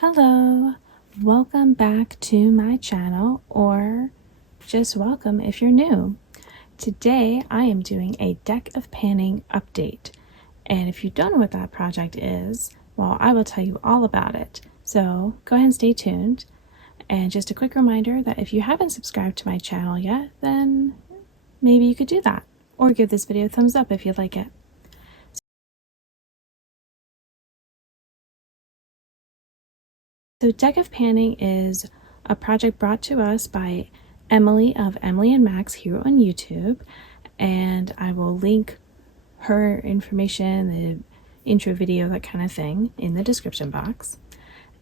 Hello, welcome back to my channel, or just welcome if you're new. Today I am doing a deck of panning update, and if you don't know what that project is, well, I will tell you all about it. So go ahead and stay tuned. And just a quick reminder that if you haven't subscribed to my channel yet, then maybe you could do that, or give this video a thumbs up if you like it. So Deck of Panning is a project brought to us by Emily of Emily and Max here on YouTube, and I will link her information, the intro video, that kind of thing, in the description box.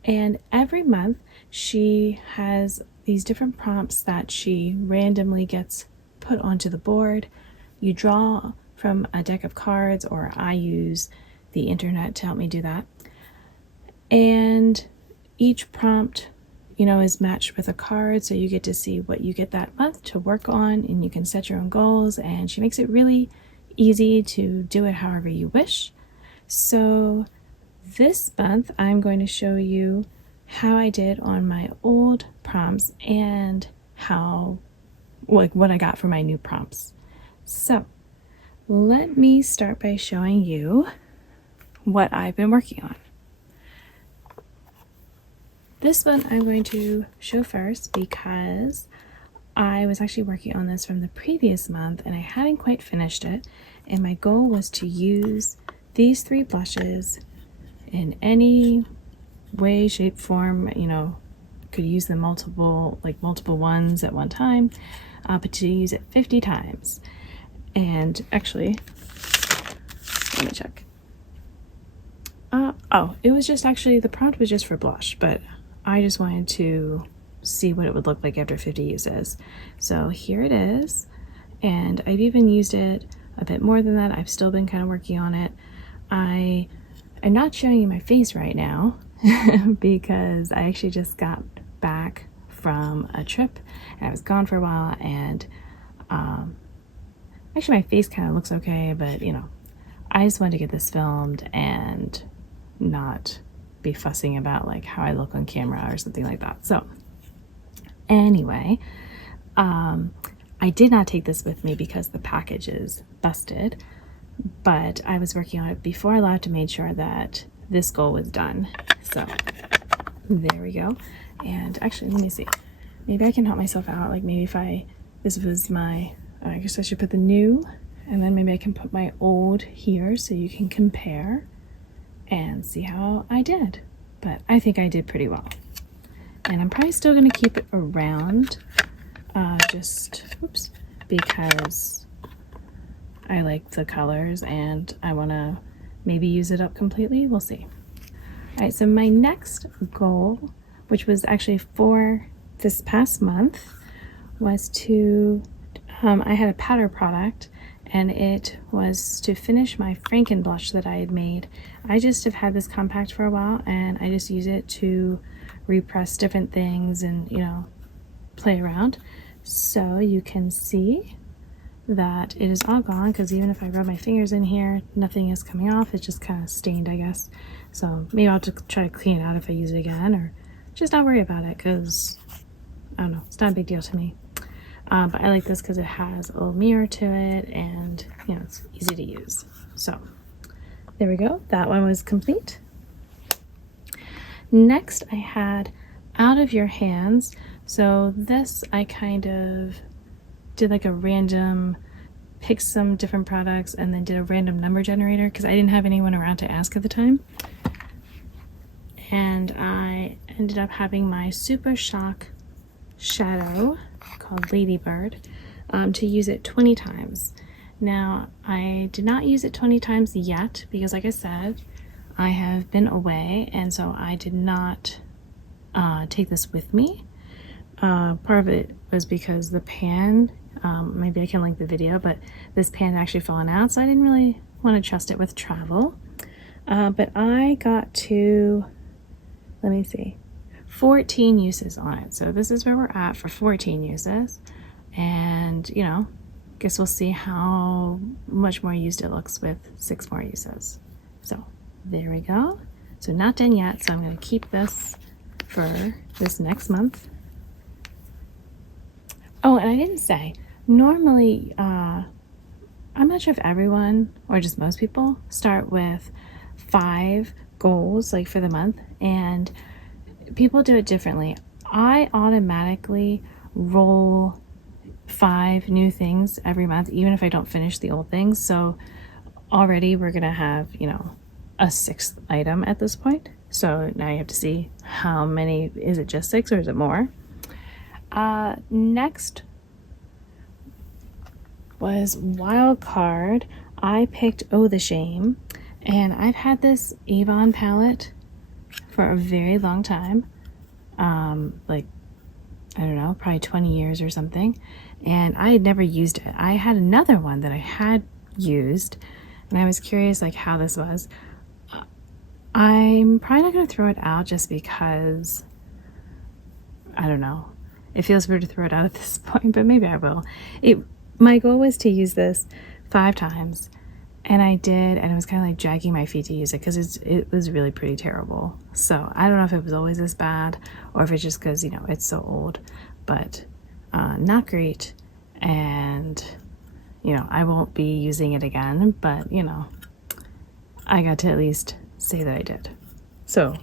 And every month she has these different prompts that she randomly gets put onto the board. You draw from a deck of cards, or I use the internet to help me do that. And each prompt, is matched with a card, so you get to see what you get that month to work on, and you can set your own goals, and she makes it really easy to do it however you wish. So this month I'm going to show you how I did on my old prompts and what I got for my new prompts. So let me start by showing you what I've been working on. This one I'm going to show first because I was actually working on this from the previous month and I hadn't quite finished it, and my goal was to use these three blushes in any way, shape, form. Could use them multiple ones at one time, but to use it 50 times. And actually, let me check. It was just actually, the prompt was just for blush, but I just wanted to see what it would look like after 50 uses. So here it is, and I've even used it a bit more than that. I've still been kind of working on it. I'm not showing you my face right now because I actually just got back from a trip and I was gone for a while, and actually my face kind of looks okay, but I just wanted to get this filmed and not be fussing about how I look on camera or something like that. So anyway, I did not take this with me because the package is busted, but I was working on it before I left to make sure that this goal was done. So there we go. And actually, let me see, maybe I can help myself out. Maybe if this was my, I guess I should put the new, and then maybe I can put my old here so you can compare and see how I did. But I think I did pretty well. And I'm probably still going to keep it around, because I like the colors and I want to maybe use it up completely. We'll see. All right, so my next goal, which was actually for this past month, was to, I had a powder product, and it was to finish my Franken blush that I had made. I just have had this compact for a while, and I just use it to repress different things and, play around. So you can see that it is all gone, because even if I rub my fingers in here, nothing is coming off. It's just kind of stained, I guess. So maybe I'll just try to clean it out if I use it again, or just not worry about it, because I don't know, it's not a big deal to me. But I like this because it has a little mirror to it, and it's easy to use. So there we go, that one was complete. Next I had Out of Your Hands. So this I kind of did a random, picked some different products and then did a random number generator because I didn't have anyone around to ask at the time. And I ended up having my Super Shock shadow called Ladybird, to use it 20 times. Now I did not use it 20 times yet because, like I said, I have been away, and so I did not take this with me. Part of it was because the pan, maybe I can link the video, but this pan had actually fallen out, so I didn't really want to trust it with travel. But I got to, let me see, 14 uses on it. So this is where we're at for 14 uses. And, guess we'll see how much more used it looks with 6 more uses. So there we go. So not done yet. So I'm going to keep this for this next month. Oh, and I didn't say, normally, I'm not sure if everyone or just most people start with 5 goals like for the month, and people do it differently. I automatically roll 5 new things every month, even if I don't finish the old things. So already we're gonna have, you know, a 6th item at this point. So now you have to see how many, is it just 6 or is it more? Next was wild card. I picked Oh the Shame, and I've had this Avon palette for a very long time, like, I don't know, probably 20 years or something, and I had never used it. I had another one that I had used, and I was curious like how this was. I'm probably not going to throw it out just because, I don't know, it feels weird to throw it out at this point, but maybe I will. My goal was to use this 5 times, and I did, and it was kind of like dragging my feet to use it because it was really pretty terrible. So I don't know if it was always this bad or if it's just because, you know, it's so old, but not great. And, you know, I won't be using it again, but, you know, I got to at least say that I did. So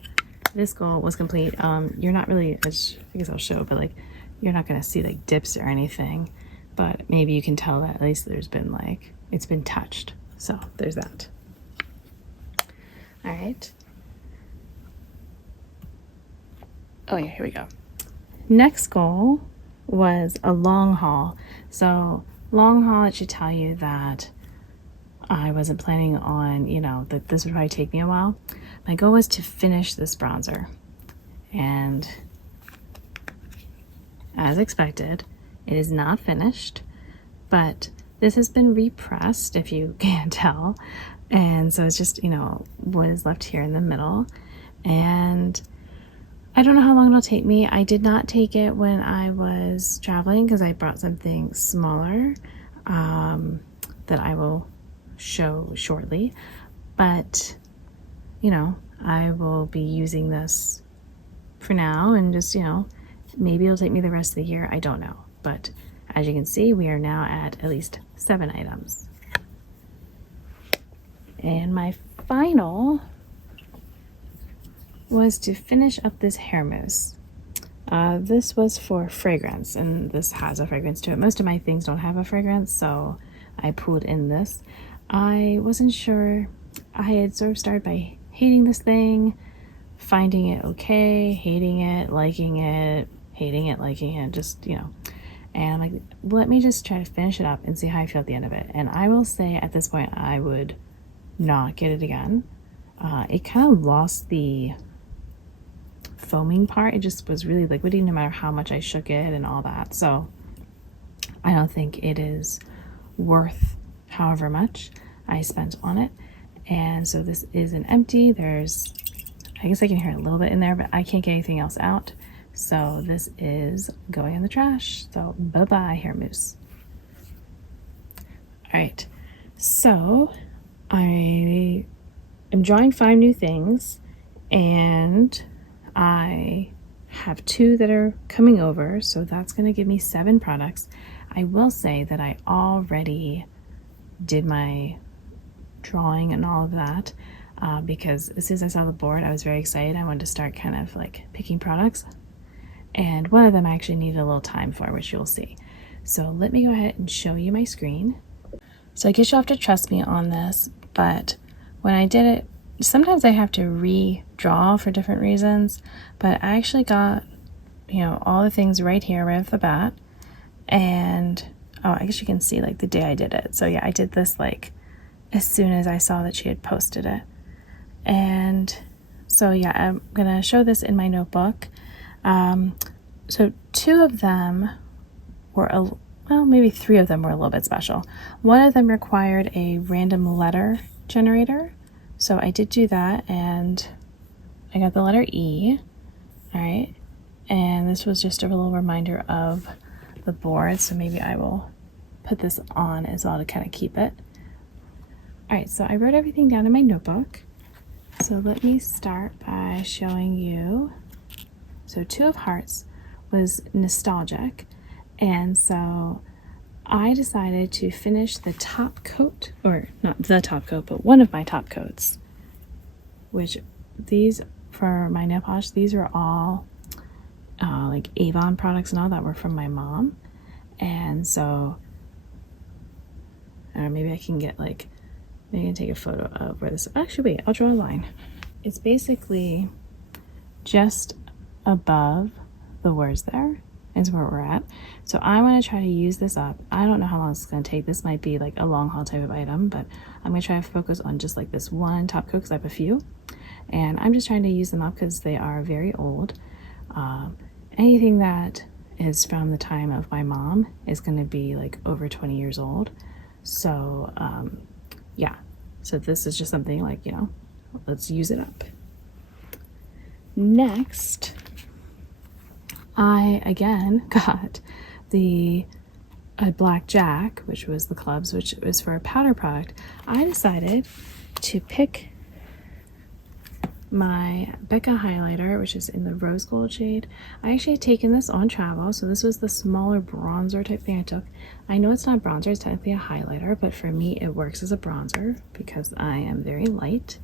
this goal was complete. You're not really, I guess I'll show, but like, you're not going to see like dips or anything, but maybe you can tell that at least there's been like, it's been touched. So there's that. All right. Oh yeah, here we go. Next goal was a long haul. So long haul, it should tell you that I wasn't planning on, you know, that this would probably take me a while. My goal was to finish this bronzer. And as expected, it is not finished, but this has been repressed, if you can't tell. And so it's just, you know, what is left here in the middle. And I don't know how long it'll take me. I did not take it when I was traveling because I brought something smaller that I will show shortly. But, you know, I will be using this for now and just, you know, maybe it'll take me the rest of the year. I don't know. But as you can see, we are now at least 7 items. And my final was to finish up this hair mousse. This was for fragrance, and this has a fragrance to it. Most of my things don't have a fragrance, so I pulled in this. I wasn't sure. I had sort of started by hating this thing, finding it okay, hating it, liking it, hating it, liking it, just, you know. And I'm like, let me just try to finish it up and see how I feel at the end of it. And I will say at this point, I would not get it again. It kind of lost the foaming part. It just was really liquidy no matter how much I shook it and all that. So I don't think it is worth however much I spent on it. And so this is an empty. There's, I guess I can hear a little bit in there, but I can't get anything else out. So this is going in the trash. So bye-bye hair mousse. All right, so I am drawing 5 new things, and I have 2 that are coming over, so that's going to give me 7 products. I will say that I already did my drawing and all of that because as soon as I saw the board, I was very excited. I wanted to start kind of like picking products, and one of them I actually needed a little time for, which you'll see. So let me go ahead and show you my screen. So I guess you'll have to trust me on this, but when I did it, sometimes I have to redraw for different reasons, but I actually got, you know, all the things right here, right off the bat. And, oh, I guess you can see like the day I did it. So yeah, I did this like as soon as I saw that she had posted it. And so yeah, I'm gonna show this in my notebook. So 2 of them were, well, maybe 3 of them were a little bit special. One of them required a random letter generator. So I did do that, and I got the letter E. All right. And this was just a little reminder of the board. So maybe I will put this on as well to kind of keep it. All right. So I wrote everything down in my notebook. So let me start by showing you So Two of Hearts was nostalgic, and so I decided to finish the top coat, or not the top coat, but one of my top coats, which these, for my nail polish, these are all like Avon products and all that were from my mom. And so I don't know, maybe I can get like, maybe I can take a photo of where this, actually wait, I'll draw a line. It's basically just above the words there is where we're at. So I want to try to use this up. I don't know how long it's going to take. This might be like a long haul type of item, but I'm going to try to focus on just like this one top coat because I have a few. And I'm just trying to use them up because they are very old. Anything that is from the time of my mom is going to be like over 20 years old. So yeah, so this is just something like, you know, let's use it up. Next, I again got the Black Jack, which was the clubs, which was for a powder product. I decided to pick my Becca highlighter, which is in the rose gold shade. I actually had taken this on travel, so this was the smaller bronzer type thing I took. I know it's not bronzer, it's technically a highlighter, but for me it works as a bronzer because I am very light.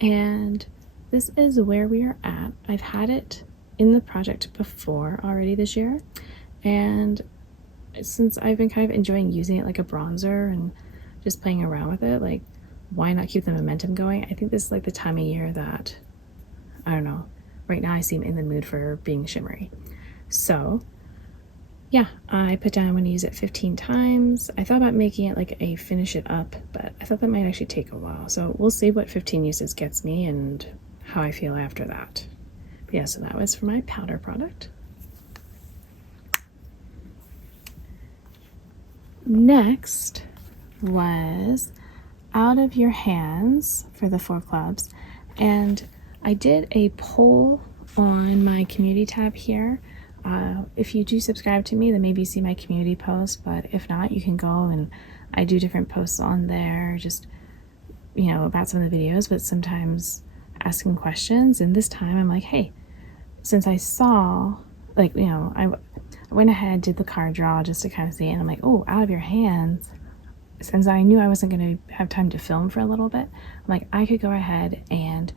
And this is where we are at. I've had it in the project before already this year, and since I've been kind of enjoying using it like a bronzer and just playing around with it, like, why not keep the momentum going? I think this is like the time of year that, I don't know, right now I seem in the mood for being shimmery. So yeah, I put down I'm going to use it 15 times. I thought about making it like a finish it up, but I thought that might actually take a while. So we'll see what 15 uses gets me and how I feel after that. But yeah, so that was for my powder product. Next was Out of Your Hands for the 4 clubs, and I did a poll on my community tab here. If you do subscribe to me, then maybe you see my community posts, but if not, you can go and I do different posts on there, just, you know, about some of the videos, but sometimes asking questions. And this time I'm like, hey, since I saw, like, you know, I went ahead, did the card draw just to kind of see it, and I'm like, oh, Out of Your Hands. Since I knew I wasn't going to have time to film for a little bit, I'm like, I could go ahead and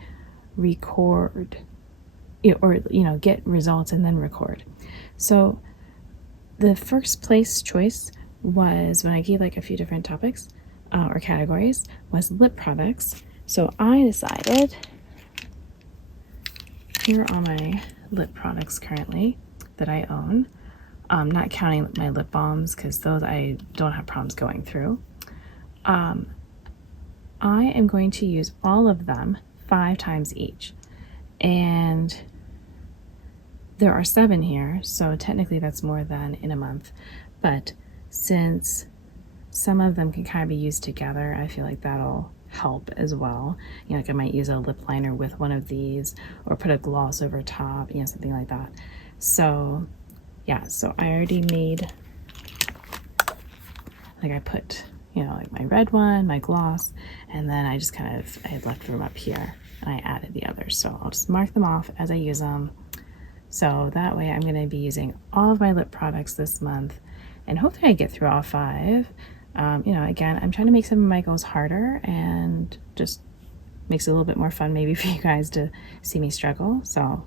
record it, or, you know, get results and then record. So the first place choice was, when I gave like a few different topics or categories, was lip products. So I decided, here are my lip products currently that I own, not counting my lip balms because those I don't have problems going through. I am going to use all of them 5 times each, and there are 7 here, so technically that's more than in a month, but since some of them can kind of be used together, I feel like that'll help as well. You know, like I might use a lip liner with one of these, or put a gloss over top, you know, something like that. So yeah, so I already made, like, I put, you know, like my red one, my gloss, and then I just kind of, I had left room up here and I added the others. So I'll just mark them off as I use them. So that way I'm going to be using all of my lip products this month, and hopefully I get through all 5. You know, again, I'm trying to make some of my goals harder and just makes it a little bit more fun maybe for you guys to see me struggle. So,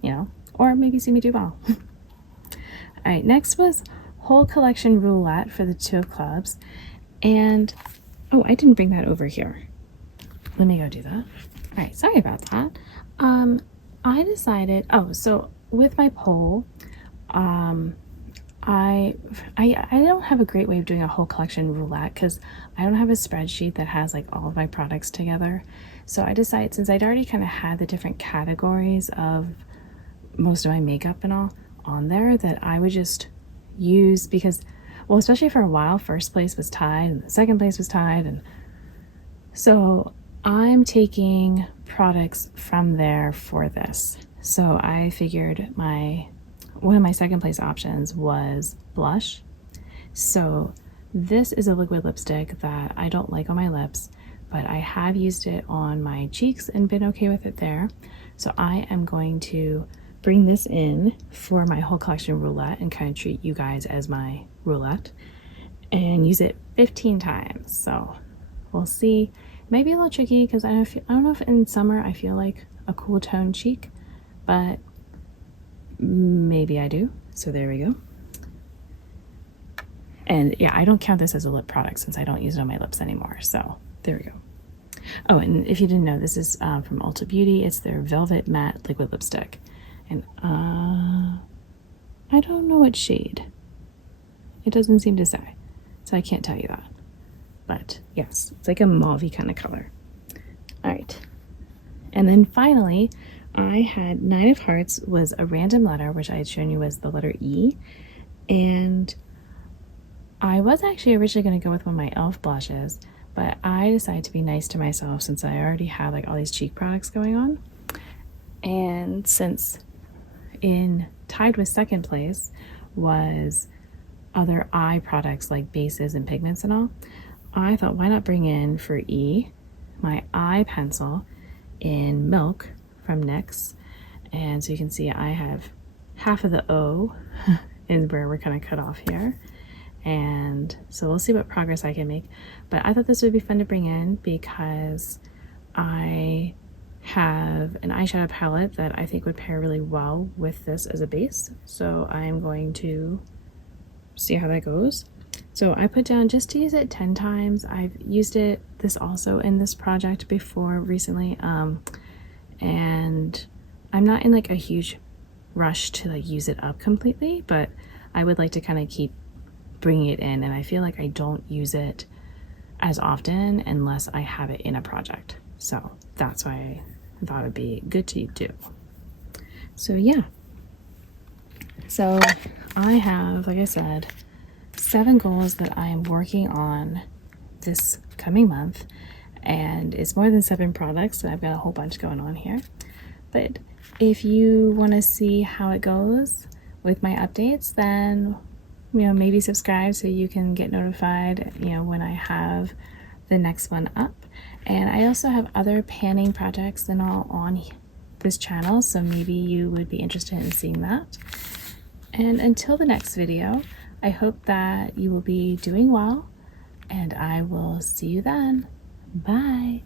you know, or maybe see me do well. All right, next was whole collection roulette for the 2 of clubs. And, oh, I didn't bring that over here. Let me go do that. All right, sorry about that. I decided, oh, so with my poll, I don't have a great way of doing a whole collection roulette because I don't have a spreadsheet that has like all of my products together. So I decided, since I'd already kind of had the different categories of most of my makeup and all on there, that I would just use, because, well, especially for a while, first place was tied and the second place was tied, and so I'm taking products from there for this. So I figured one of my second place options was blush. So this is a liquid lipstick that I don't like on my lips, but I have used it on my cheeks and been okay with it there. So I am going to bring this in for my whole collection roulette and kind of treat you guys as my roulette and use it 15 times. So we'll see. It might be a little tricky because I don't know if in summer I feel like a cool tone cheek, but maybe I do. So there we go. And yeah, I don't count this as a lip product since I don't use it on my lips anymore. So there we go. Oh, and if you didn't know, this is from Ulta Beauty. It's their Velvet Matte Liquid Lipstick. And I don't know what shade. It doesn't seem to say. So I can't tell you that. But yes, it's like a mauve-y kind of color. All right. And then finally, I had Nine of Hearts was a random letter, which I had shown you was the letter E. And I was actually originally going to go with one of my e.l.f. blushes, but I decided to be nice to myself since I already had like all these cheek products going on. And since tied with second place was other eye products like bases and pigments and all, I thought why not bring in for E my eye pencil in Milk from NYX. And so you can see I have half of the O is where we're kind of cut off here. And so we'll see what progress I can make. But I thought this would be fun to bring in because I have an eyeshadow palette that I think would pair really well with this as a base. So I'm going to see how that goes. So I put down just to use it 10 times. I've used this also in this project before recently. And I'm not in like a huge rush to like use it up completely, but I would like to kind of keep bringing it in, and I feel like I don't use it as often unless I have it in a project. So that's why I thought it'd be good to do. So yeah. So I have, like I said, 7 goals that I'm working on this coming month, and it's more than 7 products, so I've got a whole bunch going on here. But if you want to see how it goes with my updates, then maybe subscribe so you can get notified, when I have the next one up. And I also have other panning projects and all on this channel, so maybe you would be interested in seeing that. And until the next video, I hope that you will be doing well, and I will see you then. Bye.